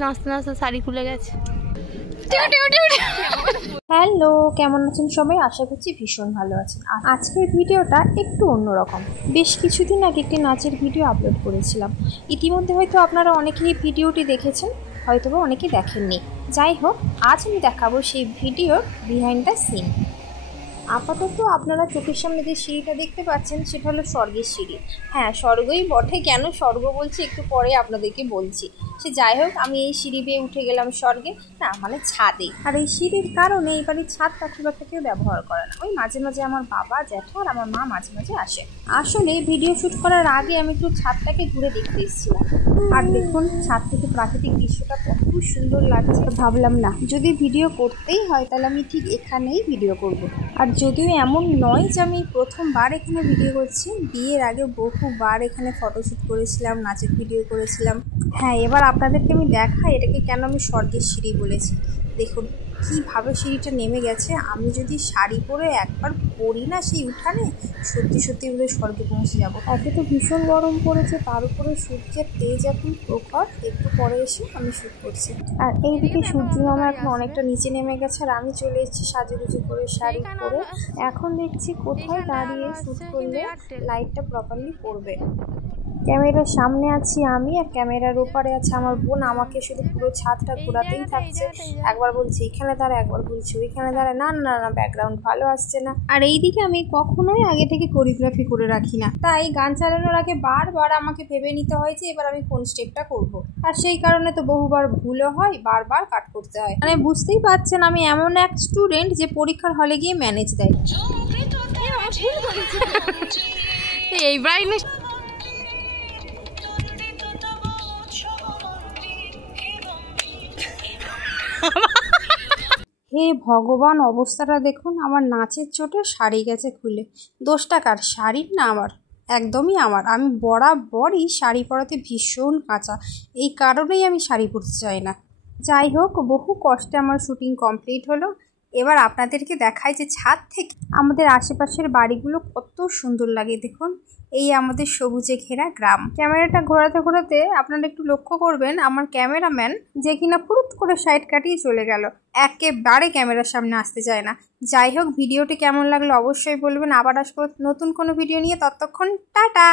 নাচতে নাচতে শাড়ি খুলে গেছে। হ্যালো, কেমন আছেন সবাই? আশা করছি ভীষণ ভালো আছেন। আজকের ভিডিওটা একটু অন্যরকম। বেশ কিছুদিন আগে একটি নাচের ভিডিও আপলোড করেছিলাম। ইতিমধ্যে হয়তো আপনারা অনেকেই ভিডিওটি দেখেছেন, হয়তোবা অনেকে দেখেননি। যাই হোক, আজ আমি দেখাবো সেই ভিডিওর বিহাইন্ড দ্য সিন। আপাতত আপনারা চোখের সামনে যে সিঁড়িটা দেখতে পাচ্ছেন সেটা হলো স্বর্গের সিঁড়ি। হ্যাঁ, স্বর্গই বটে। কেন স্বর্গ বলছি একটু পরে আপনাদেরকে বলছি। সে যাই হোক, আমি এই সিঁড়ি বেয়ে উঠে গেলাম স্বর্গে, না মানে ছাদে। আর এই সিঁড়ির কারণে এই বাড়ির ছাদ কাঠিবাটা কেউ ব্যবহার করে না। ওই মাঝে মাঝে আমার বাবা, জ্যাঠা আর আমার মা মাঝে মাঝে আসে। আসলে ভিডিও শ্যুট করার আগে আমি একটু ছাদটাকে ঘুরে দেখতে এসেছিলাম। আর দেখুন ছাদ থেকে প্রাকৃতিক দৃশ্যটা কত সুন্দর লাগছে। ভাবলাম না, যদি ভিডিও করতেই হয় তাহলে আমি ঠিক এখানেই ভিডিও করব। আর যদিও এমন নয় যে আমি প্রথমবার এখানে ভিডিও করছি, বিয়ের আগে বহুবার এখানে ফটোশ্যুট করেছিলাম, নাচের ভিডিও করেছিলাম। হ্যাঁ, এবার আপনাদেরকে আমি দেখাই এটাকে কেন আমি স্বর্গের সিঁড়ি বলেছি। দেখুন কীভাবে সিঁড়িটা নেমে গেছে। আমি যদি শাড়ি পরে একবার পরি না সেই উঠানে, সত্যি সত্যি বলে স্বর্গে পৌঁছে যাবো। একে তো ভীষণ গরম পড়েছে, তার উপরে সূর্যের তেজ এখন প্রখর। একটু পরে এসে আমি শ্যুট করছি। আর এইদিকে সূর্য মামা এখন অনেকটা নিচে নেমে গেছে, আর আমি চলে এসেছি সাজুগুজু করে শাড়ি পরে। এখন দেখছি কোথায় দাঁড়িয়ে শ্যুট করলে লাইটটা প্রপারলি পড়বে। ক্যামেরার সামনে আছি আমি, আর ক্যামেরার ওপারে আছে আমার বোন। আমাকে শুধু পুরো ছাদটা ঘোরাতেই থাকছে। একবার বলছি এখানে দাঁড়া, একবার বলছি ওইখানে দাঁড়া। না না না, ব্যাকগ্রাউন্ড ভালো আসছে না। আর এইদিকে আমি কখনোই আগে থেকে কোরিওগ্রাফি করে রাখি না, তাই গান চালানোর আগে বারবার আমাকে ভেবে নিতে হয় যে এবার আমি কোন স্টেপটা করব। আর সেই কারণে তো বহুবার ভুলও হয়, বারবার কাট করতে হয়। মানে বুঝতেই পারছেন আমি এমন এক স্টুডেন্ট যে পরীক্ষার হলে গিয়ে ম্যানেজ দেয়। এই ব্রাইটনেস হে ভগবান, অবস্থাটা দেখুন। আমার নাচের চোটে শাড়ি গেছে খুলে। দোষটা কার? শাড়ির না আমার? একদমই আমার। আমি বরাবরই শাড়ি পরাতে ভীষণ কাঁচা, এই কারণেই আমি শাড়ি পরতে চাই না। যাই হোক, বহু কষ্টে আমার শুটিং কমপ্লিট হলো। এবার আপনাদেরকে দেখাই যে ছাদ থেকে আমাদের আশেপাশের বাড়িগুলো কত সুন্দর লাগে। দেখুন, এই আমাদের সবুজে ঘেরা গ্রাম। ক্যামেরাটা ঘোরাতে ঘোরাতে আপনারা একটু লক্ষ্য করবেন আমার ক্যামেরাম্যান যে কিনা ফুরুত করে সাইড কাটিয়ে চলে গেল, একেবারে ক্যামেরার সামনে আসতে চায় না। যাই হোক, ভিডিওটি কেমন লাগলো অবশ্যই বলবেন। আবার আসবো নতুন কোনো ভিডিও নিয়ে, ততক্ষণ টাটা।